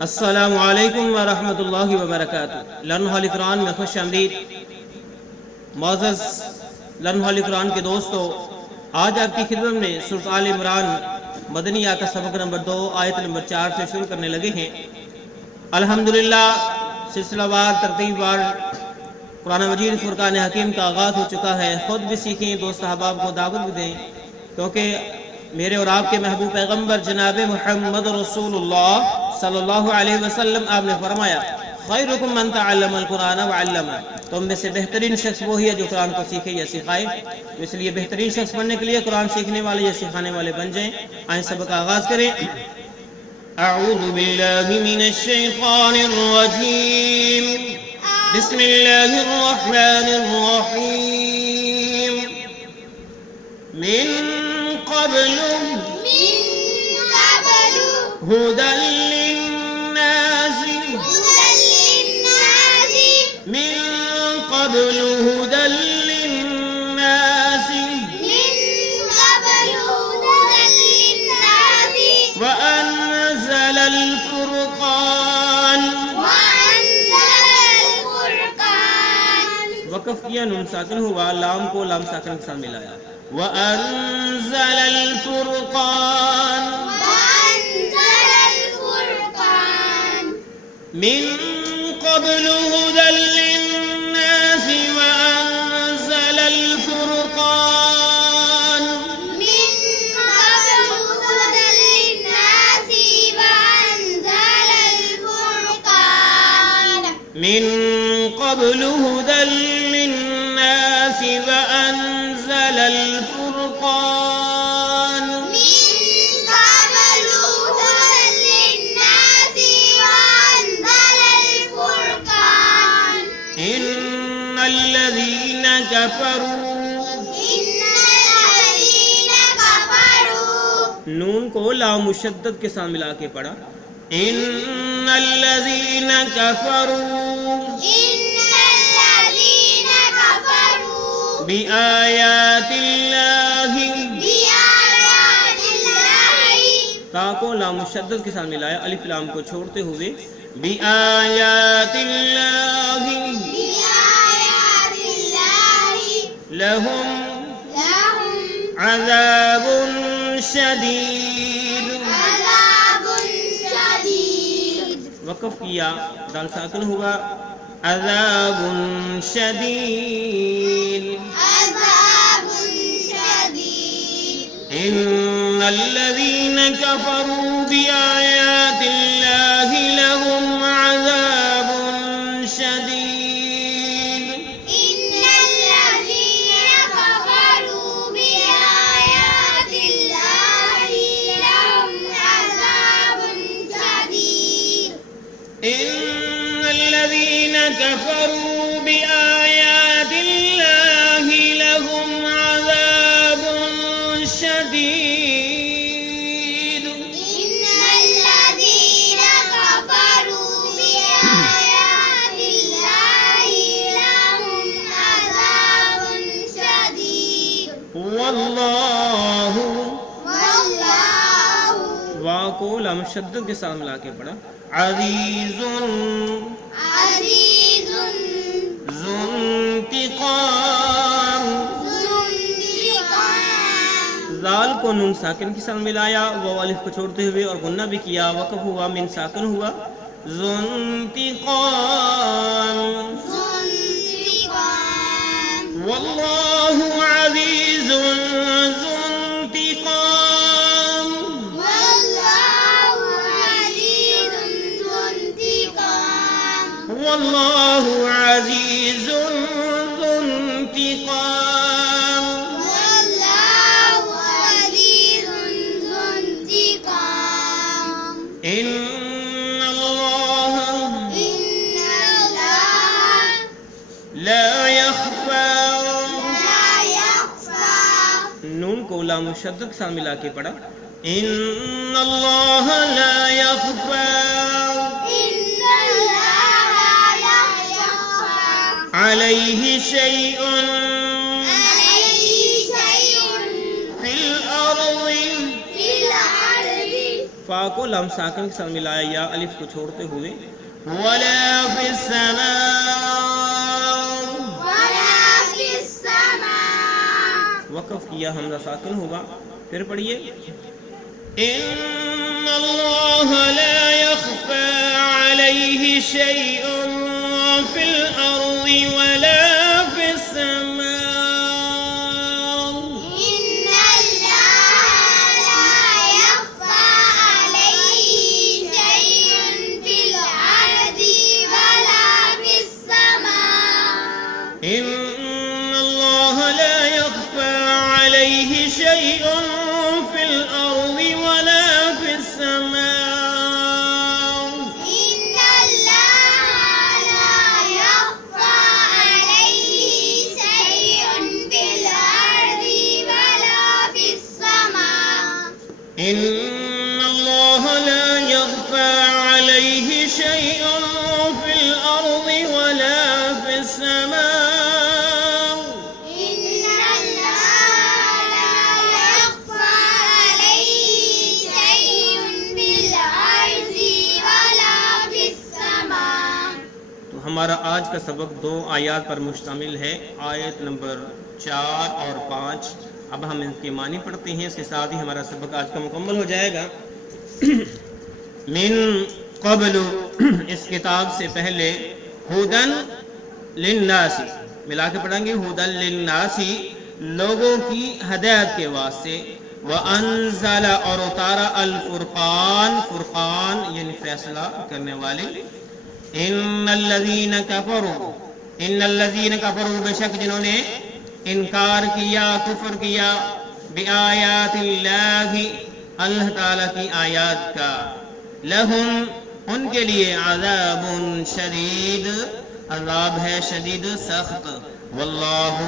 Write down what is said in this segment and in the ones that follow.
अस्सलामु अलैकुम व रहमतुल्लाहि व बरकातुहू। लर्न होली कुरान में खुश आमदीद। मोअज़्ज़ज़ लर्न होली कुरान के दोस्तों, आज आपकी खिदमत में सूरत आल इमरान मदनी आयत सबक नंबर 2 आयत नंबर 4 से शुरू करने लगे हैं। अल्हम्दुलिल्लाह सिलसिलावार तरतीबवार कुरान मजीद फुरकान हकीम का आगाज़ हो चुका है। ख़ुद भी सीखें, दोस्त अहबाब को दावत भी दें, क्योंकि मेरे और आपके महबूब पैगम्बर जनाब मुहम्मद रसूलुल्लाह सल्लल्लाहु अलैहि वसल्लम आपने फरमाया, खैरुकुम मन तअल्लमल कुरान व अल्लमा। तुम में से बेहतरीन शख्स वो ही है जो कुरान को सीखे या सिखाए। तो इसलिए बेहतरीन शख्स बनने के लिए कुरान सीखने वाले या सिखाने वाले बन जाएं। आइए सबक का आगाज़ करें। अऊज़ु बिल्लाहि मिनश शैतानिर रजीम, बिस्मिल्लाहिर रहमानिर रहीम। मिन क़ब्लु हुदल लिन्नासि मिन क़ब्लु हुदल लिन्नासि व अनज़लल फ़ुरक़ान। वक़फ़ किया, नून साकिन हुआ, लाम को लाम साकिन के साथ मिलाया। व अनज़लल फ़ुरक़ान मिन क़ब्लु हुदल लिन्नासि व अनज़लल फ़ुरक़ान मिन क़ब्लु हुदल लिन्नासि व अनज़लल फ़ुरक़ान इन्नल्लज़ीन कफ़रू। नून को लाम मुशद्दद के साथ मिला के पढ़ा। इन्नल्लज़ीन कफ़रू बिआयातिल्लाहि। ता को लाम मुशद्दद के साथ मिलाया, अलिफ लाम को छोड़ते हुए बिआयातिल्लाहि लहुम अज़ाबुन शदीद। वक़फ़ किया, दाल साकिन हुआ, अज़ाबुन शदीद। इन्नल्लज़ीन कफ़रू बिआयातिल्लाहि लहुम अज़ाबुन शदीद। इन्नल्लज़ीन कफ़रू बिआयातिल्लाहि लहुम अज़ाबुन शदीद। इन्नल्लज़ीन कफ़रू बिआयातिल्लाहि लहुम अज़ाबुन शदीद। वल्लाहु वा को लाम शद्दद के साथ मिला के पढ़ा। अज़ीज़ुन ज़ुन्तिक़ाम। ज़ाल को नून साकिन के साथ मिलाया, वो अलिफ को छोड़ते हुए और गुन्ना भी किया। वक़फ़ हुआ, मिन साकिन हुआ, ज़ुन्तिक़ाम। वल्लाहु अज़ीज़ुन ज़ुन्तिक़ाम। वल्लाहु अज़ीज़ुन ज़ुन्तिक़ाम। इन्नल्लाह ला यख़फ़ा। नून को लाम मुशद्दद के साथ मिला के पढ़ा। इन्नल्लाह ला यख़फ़ा अलैहि शैउन फ़िल अर्ज़ि। फ़ा को लम साकिन के साथ मिलाया या अलिफ को छोड़ते हुए। वला फिस्समा, वक़फ़ किया, हमज़ा साकिन हुआ। फिर पढ़िए इन्नल्लाह ला यख़फ़ा अलैहि शैउन फिल अर्ज़ि वला फिस समा। इन्नल्लाह ला यख़फ़ा अलैहि शैउन फिल अर्ज़ि वला फिस समा। इन्नल्लाह ला यख़फ़ा अलैहि शैउन फिल अर्ज़ि वला फिस समा। इन्नल्लाह ला यख़फ़ा अलैहि शैउन फिल अर्ज़ि वला फिस समा। इन्नल्लाह ला यख़फ़ा अलैहि शैउन फिल अर्ज़ि वला फिस समा। तो हमारा आज का सबक 2 आयत पर मुश्तमिल है, आयत नंबर 4 और 5। अब हम इनके मानी पढ़ते हैं, इसके साथ ही हमारा सबक आज का मुकम्मल हो जाएगा। मिन क़ब्लु, इस किताब से पहले, हुदन लिन्नासी, मिला के पढ़ेंगे, हुदन लिन्नासी, लोगों की हदायत के वास्ते। व अंज़ला, और उतारा, अल फ़ुरक़ान, फ़ुरक़ान यानी फैसला करने वाले। इन्नल्लज़ीन कफ़रू, बेशक जिन्होंने इनकार किया, कुफ्र किया, बिआयातिल्लाहि, अल्लाह ताला की आयात का, लहुम, उनके लिए, अज़ाबुन शदीद, अज़ाब है शदीद सख्त। वल्लाहु,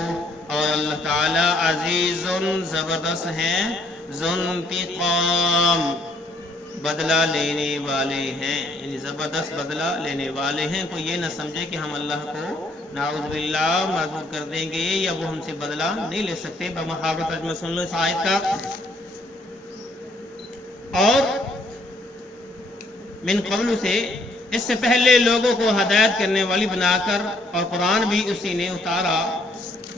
और अल्लाह ताला, अज़ीज़ुन, ज़बरदस्त है, ज़ुन्तिक़ाम, बदला लेने वाले हैं, यानी ज़बरदस्त बदला लेने वाले हैं। कोई ये ना समझे कि हम अल्लाह को नाउज़ बिल्लाह मजबूर कर देंगे या वो हमसे बदला नहीं ले सकते। बमुहावरा तर्जुमा सुन लो इस आयत का। और मिन क़ब्लु से, इससे पहले लोगों को हदायत करने वाली बनाकर, और कुरान भी उसी ने उतारा।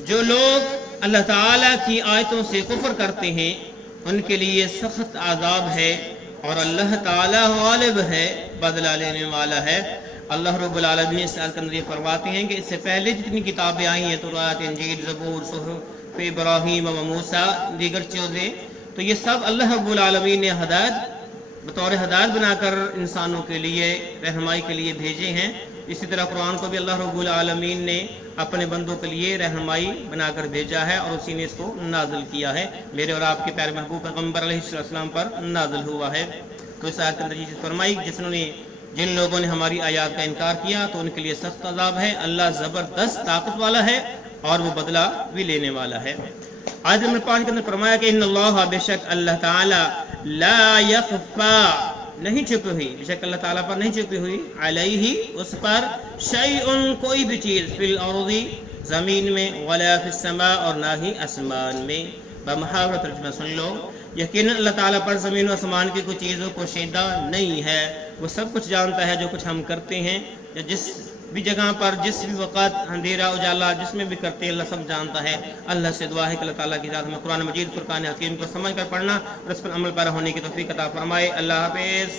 जो लोग अल्लाह ताला की आयतों से कुफ्र करते हैं उनके लिए सख्त आज़ाब है, और अल्लाह ताला गालिब है, बदला लेने वाला है। अल्लाह रब्बुल आलमीन इस आयत के अंदर ये फरमाते हैं कि इससे पहले जितनी किताबें आई हैं, तौरात, इंजील, ज़बूर, सुहूफ़ इब्राहीम व मूसा, दीगर चीज़ें, तो ये सब अल्लाह रब्बुल आलमीन ने हदायत, बतौर हदायत बनाकर इंसानों के लिए, रहनुमाई के लिए भेजे हैं। इसी तरह कुरान को भी अल्लाह रब्बुल आलमीन ने अपने बंदों के लिए रहनुमाई बनाकर भेजा है, और उसी ने इसको नाजिल किया है, मेरे और आपके प्यारे महबूब पैगम्बर अलैहिस्सलाम पर नाजिल हुआ है। तो इस आयत के अंदर ये चीज़ फरमाई, जिन लोगों ने हमारी आयत का इनकार किया तो उनके लिए सख्त अज़ाब है। अल्लाह ज़बरदस्त ताकत वाला है और वो बदला भी लेने वाला है। आयत नंबर 5 के अंदर फरमाया कि इन्नल्लाह, बेशक अल्लाह ताला, ला यख़फ़ा, नहीं छुपी हुई, बेशक अल्लाह ताला पर नहीं छुपी हुई, अलैहि, उस पर, शैउन, कोई भी चीज़, फिल अर्ज़ि, ज़मीन में, वला फिस समा, और ना ही आसमान में। बमुहावरा तर्जुमा सुन लो, यकीनन अल्लाह ताला पर ज़मीन और आसमान की कुछ चीज़ों को शेदा नहीं है, वो सब कुछ जानता है जो कुछ हम करते हैं, या जिस भी जगह पर, जिस भी वक़्त, अंधेरा उजाला जिसमें भी करते हैं, अल्लाह सब जानता है। अल्लाह से दुआ है कि अल्लाह ताला की ज़ात में कुरान मजीद, फुरक़ान हकीम को समझ कर पढ़ना और उस पर अमल पैरा होने की तौफ़ीक़ अता फ़रमाए। अल्लाह हाफ़िज़।